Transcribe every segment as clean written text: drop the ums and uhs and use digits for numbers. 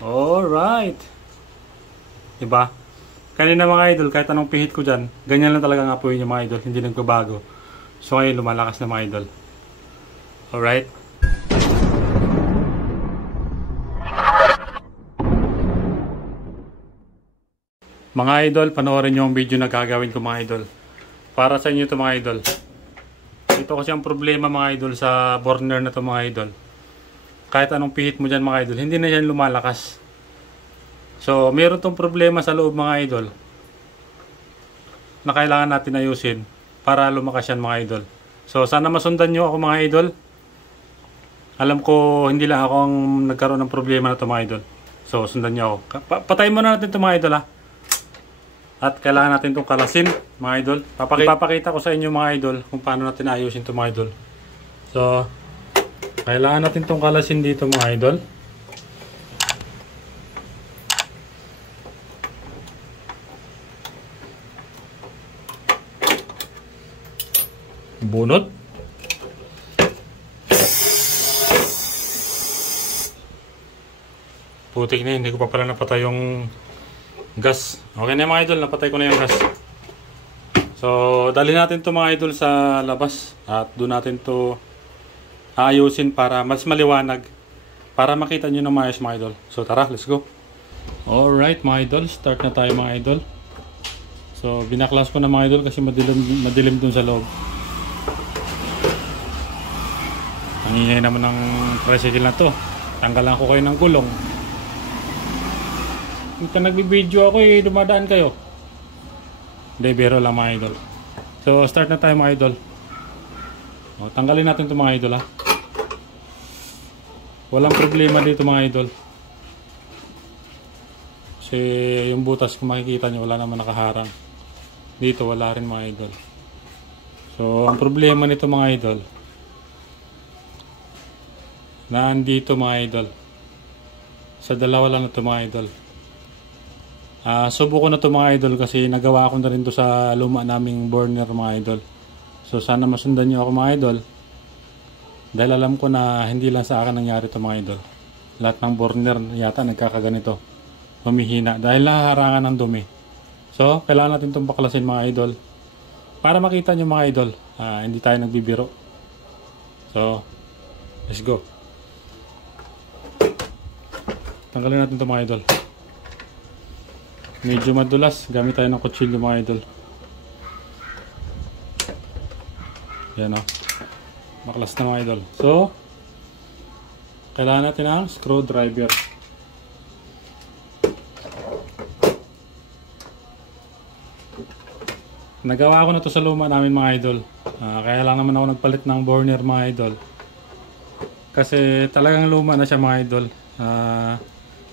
Alright. Diba? Kanina mga idol, kahit anong pihit ko dyan, ganyan lang talaga ang apoy niya mga idol. Hindi nagbabago. So ngayon lumalakas na mga idol. Alright. Mga idol, panoorin nyo ang video na gagawin ko mga idol. Para sa inyo ito mga idol. Ito kasi ang problema mga idol sa burner na ito mga idol. Kahit anong pihit mo dyan mga idol, hindi na yan lumalakas. So, meron tong problema sa loob mga idol na kailangan natin ayusin para lumakas yan mga idol. So, sana masundan nyo ako mga idol. Alam ko, hindi lang ako ang nagkaroon ng problema na ito mga idol. So, sundan nyo ako. Patayin muna natin ito mga idol ha. At kailangan natin itong kalasin mga idol. Papakita ko sa inyo mga idol kung paano natin ayusin ito mga idol. So, kailangan natin itong kalasin dito mga idol. Bunot. Putik na, hindi ko pa pala napatay yung gas. Okay na mga idol, napatay ko na yung gas. So, dali natin to mga idol sa labas. At doon natin to ayusin para mas maliwanag. Para makita nyo na maayos mga idol. So, tara, let's go. Alright mga idol, start na tayo mga idol. So, binaklas ko na mga idol kasi madilim dun sa loob. Ang ingay naman ng tricycle na to. Tanggalan ko kayo ng gulong. Kung nagbibideo ako dumadaan kayo. Hindi, biro lang mga idol. So start na tayo mga idol. Tanggalin natin ito mga idol ha. Walang problema dito mga idol. Kasi yung butas kung makikita nyo wala naman nakaharang. Dito wala rin mga idol. So ang problema nito mga idol, nandito mga idol. Sa dalawa lang na ito mga idol. Subo ko na ito mga idol kasi nagawa ko na rin ito sa luma naming burner mga idol. So sana masundan nyo ako mga idol. Dahil alam ko na hindi lang sa akin nangyari ito mga idol. Lahat ng burner yata nagkakaganito. Humihina dahil nahaharangan ng dumi. So kailangan natin itong baklasin mga idol. Para makita nyo mga idol. Hindi tayo nagbibiro. So let's go. Tanggalin natin ito mga idol. Medyo madulas. Gamit tayo ng kutsilyo mga idol. Yan o. Baklas na mga idol. So, kailangan natin ng screwdriver. Nagawa ko na ito sa luma namin mga idol. Kaya lang naman ako nagpalit ng burner mga idol. Kasi talagang luma na siya mga idol.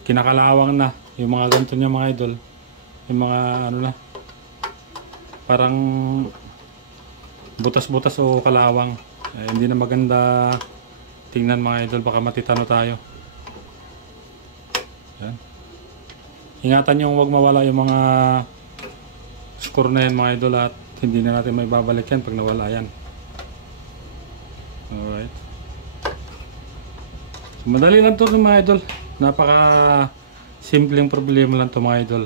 Kinakalawang na yung mga ganito niya mga idol, yung mga ano na parang butas-butas o kalawang, hindi na maganda tingnan mga idol, baka matitano tayo. Yan. Ingatan nyo huwag mawala yung mga screw na yan mga idol at hindi na natin may babalik yan pag nawala yan. Alright, so, madali lang to mga idol. Napaka simpleng problema lang to mga idol.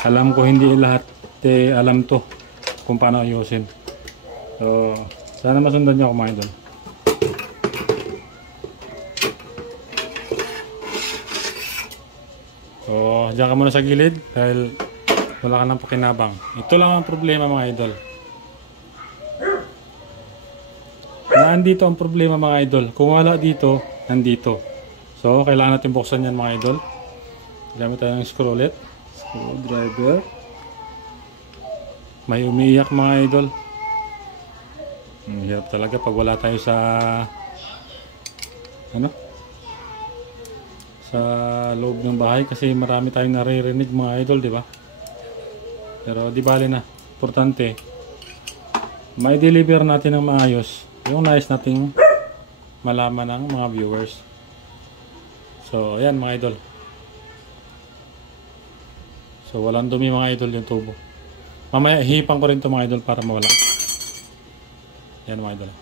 Alam ko hindi lahat alam to kung paano ayusin. So sana masundan nyo ako mga idol. So diyan ka muna sa gilid dahil wala ka nang pakinabang. Ito lang ang problema mga idol. Nandito ang problema mga idol. Kung wala dito, nandito. So, kailangan natin buksan yan mga idol. Gamit tayo ng screw ulit. Screwdriver. May umiiyak mga idol. Hirap talaga pag wala tayo sa sa loob ng bahay kasi marami tayong naririnig mga idol, di ba? Pero di bale na. Importante, may deliver natin ng maayos yung nais nating malaman ng mga viewers. So, ayan mga idol. So, walang dumi mga idol yung tubo. Mamaya, hihipan ko rin ito mga idol para mawala. Ayan mga idol.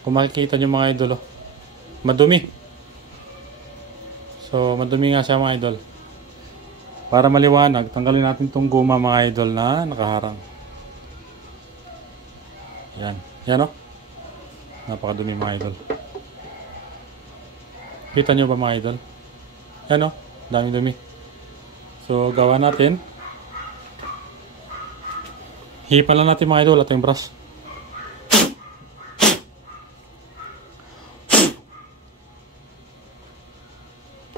Kung makikita nyo mga idol, madumi. So madumi nga siya mga idol. Para maliwanag, tanggalin natin tong guma mga idol na nakaharang. Yan. Yan o. Napakadumi mga idol. Kita nyo ba mga idol? Yan o. Dami dumi. So gawa natin. Hipan lang natin mga idol at yung brush.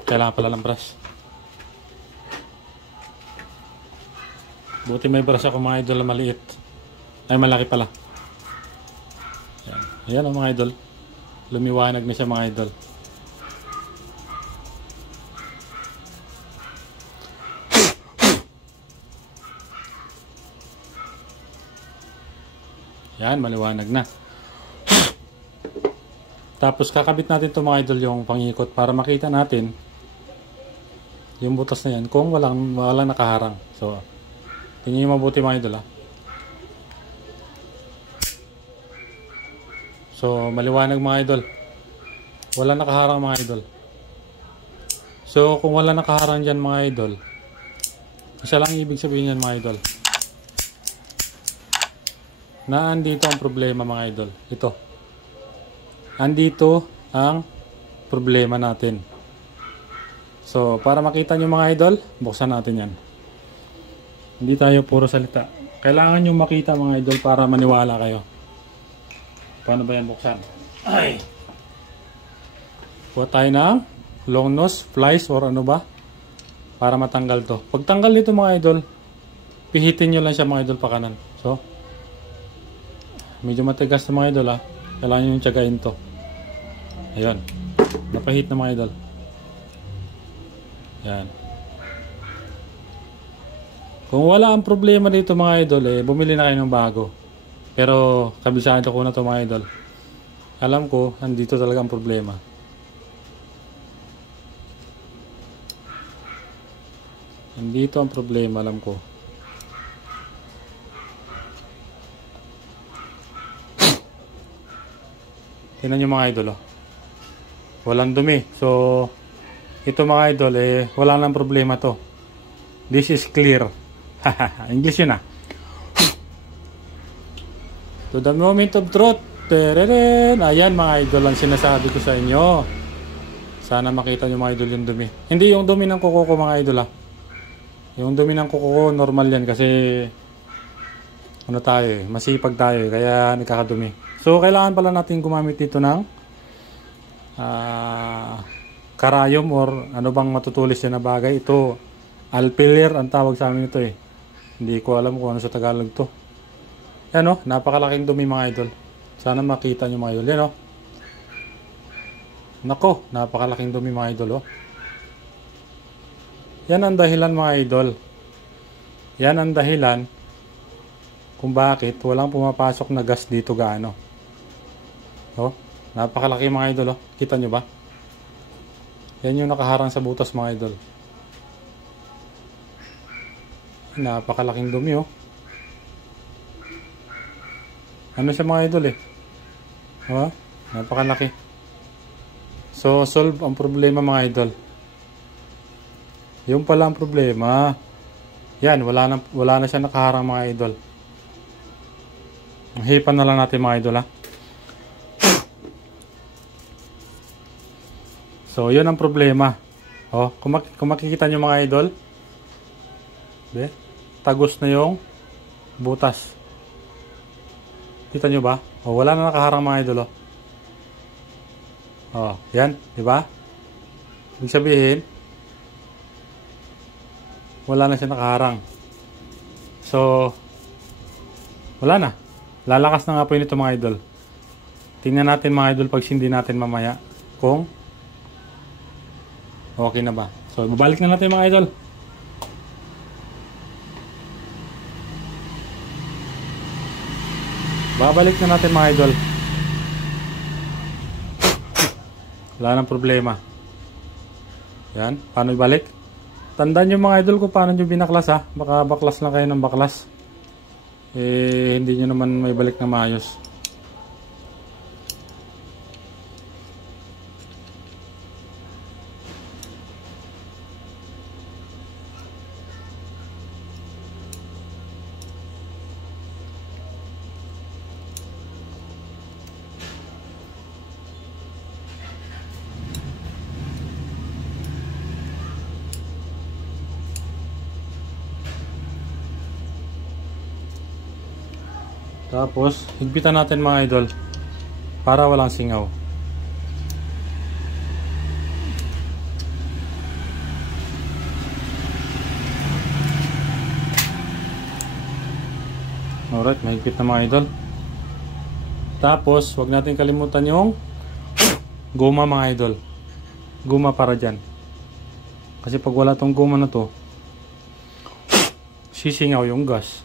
Kailangan pala ng brush. Buti may brush ako mga idol na maliit. Ay malaki pala. Yan. Ayan o mga idol. Lumiwanag na siya mga idol. Yan, maliwanag na. Tapos kakabit natin ito mga idol yung pangikot para makita natin yung butas na yan kung walang nakaharang. So, tingnan nyo mabuti mga idol ha. So, maliwanag mga idol. Wala nakaharang mga idol. So, kung wala nakaharang dyan mga idol, isa lang ibig sabihin yan mga idol. Na andito ang problema mga idol. Ito. Andito ang problema natin. So, para makita nyo mga idol, buksan natin yan. Hindi tayo puro salita. Kailangan nyo makita mga idol para maniwala kayo. Paano ba yan buksan? Ay! Kuha tayo ng long nose, flies, or ano ba? Para matanggal to. Pag tanggal nito mga idol, pihitin nyo lang siya mga idol pa kanan. So, medyo matigas na mga idol ha. Kailangan nyo yung tiyagain to. Ayan. Napahit na mga idol. Yan. Kung wala ang problema dito mga idol, bumili na kayo ng bago. Pero kabisado ko na to mga idol. Alam ko, andito talaga ang problema. Andito ang problema, alam ko. Tingnan nyo mga idol, oh. Walang dumi. So, ito mga idol, wala nang problema to. This is clear. English yun ah. To the moment of truth. Tereren. Ayan mga idol ang sinasabi ko sa inyo. Sana makita nyo mga idol yung dumi. Hindi yung dumi ng kuko ko mga idol ah. Yung dumi ng kuko ko normal yan kasi ano tayo masipag tayo kaya nagkakadumi. So kailangan pala natin gumamit dito ng karayom or ano bang matutulis yan na bagay. Ito alpiler ang tawag sa amin ito eh. Hindi ko alam kung ano sa Tagalog to. Yan o, napakalaking dumi mga idol. Sana makita nyo mga idol. Yan o. Nako, napakalaking dumi mga idol o. Yan ang dahilan mga idol. Yan ang dahilan kung bakit walang pumapasok na gas dito gaano. O, napakalaki mga idol o. Kita nyo ba? Yan yung nakaharang sa butas mga idol. Napakalaking dumi oh. Ano siya mga idol eh. Oh, napakalaki. So solve ang problema mga idol. Yung pala ang problema. Yan, wala na siya nakaharang mga idol. Hipan na lang natin mga idol ha. So yun ang problema. Oh, kung makikita nyo mga idol, tagos na yung butas. Kita nyo ba? O, wala na nakaharang mga idol. O, yan. Diba? Ibig sabihin, wala na siya nakaharang. So, wala na. Lalakas na nga po yun ito mga idol. Tingnan natin mga idol pag sindi natin mamaya kung okay na ba. So, babalik na natin mga idol. Babalik na natin mga idol. Wala nang problema. Yan. Paano ibalik? Tandaan nyo mga idol kung paano nyo binaklas ha. Baka baklas lang kayo ng baklas. Hindi nyo naman may balik na maayos. Tapos, higpitan natin mga idol para walang singaw. Alright, mahigpit na mga idol. Tapos, wag natin kalimutan yung guma mga idol. Guma para dyan. Kasi pag wala tong guma na to, sisingaw yung gas.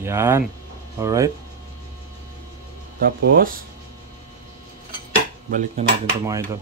Yan. Alright. Tapos, balik na natin to mga idol.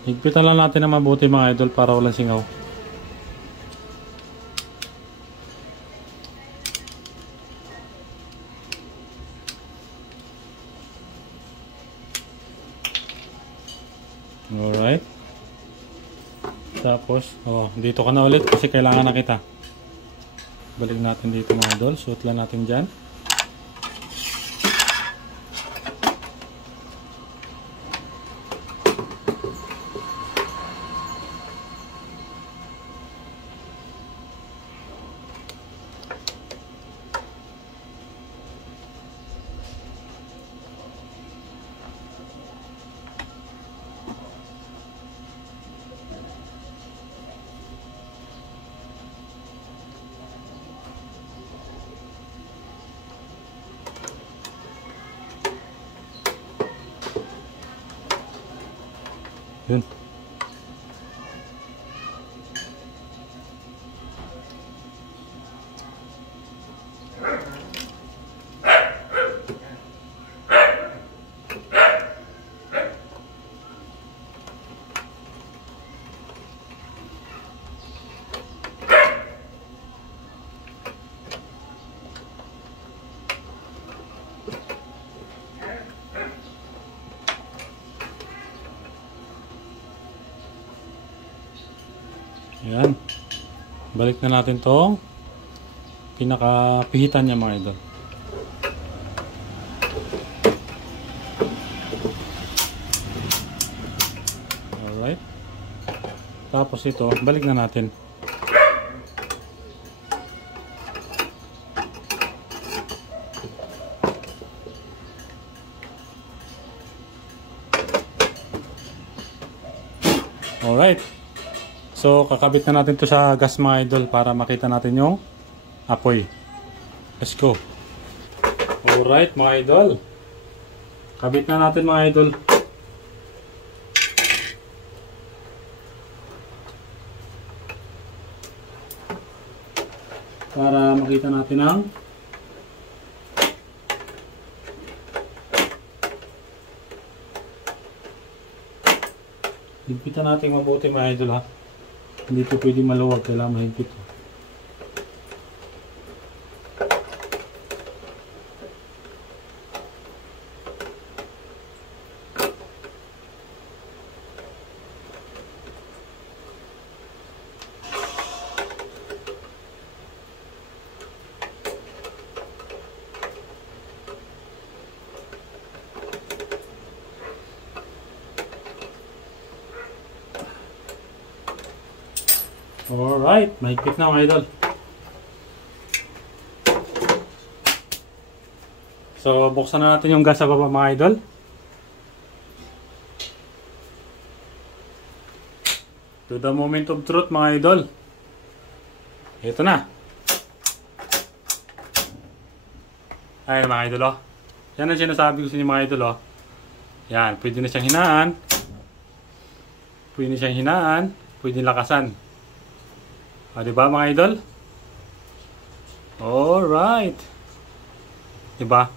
Higpitan lang natin na mabuti mga idol para walang singaw. Alright. Tapos, dito ka na ulit kasi kailangan na kita. Balik natin dito mga idol. Suot lang natin dyan. Yun. Ayan. Balik na natin tong pinakapihitan niya mga idol. Alright. Tapos ito, balik na natin. Alright. So, kakabit na natin to sa gas mga idol para makita natin yung apoy. Let's go. Alright mga idol. Kabit na natin mga idol. Para makita natin ang higpitan natin mabuti mga idol ha. Hindi ito pwede maluwag, kailangan mahigpit. Alright, mahigpit na mga idol. So, buksan na natin yung gas sa baba mga idol. To the moment of truth mga idol. Ito na. Ayan mga idol oh. Yan ang sinasabi ko sa inyo mga idol oh. Yan, pwede na siyang hinaan. Pwede na siyang hinaan. Pwede lakasan. Diba mga idol? Alright. Diba?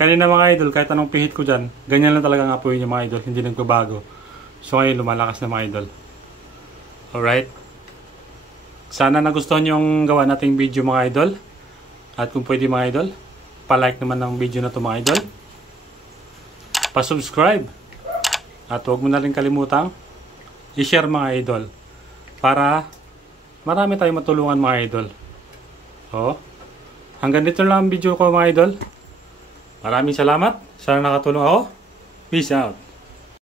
Kanina mga idol, kahit anong pihit ko dyan, ganyan lang talaga nga po yun yung mga idol. Hindi nagbabago. So ngayon, lumalakas na mga idol. Alright. Sana nagustuhan yung gawa nating video mga idol. At kung pwede mga idol, pa-like naman ng video na to mga idol. Pa-subscribe. At huwag mo na rin kalimutang i-share mga idol. Para marami tayong matulungan mga idol. Hanggang dito lang ang video ko mga idol. Maraming salamat. Sana nakatulong ako. Peace out.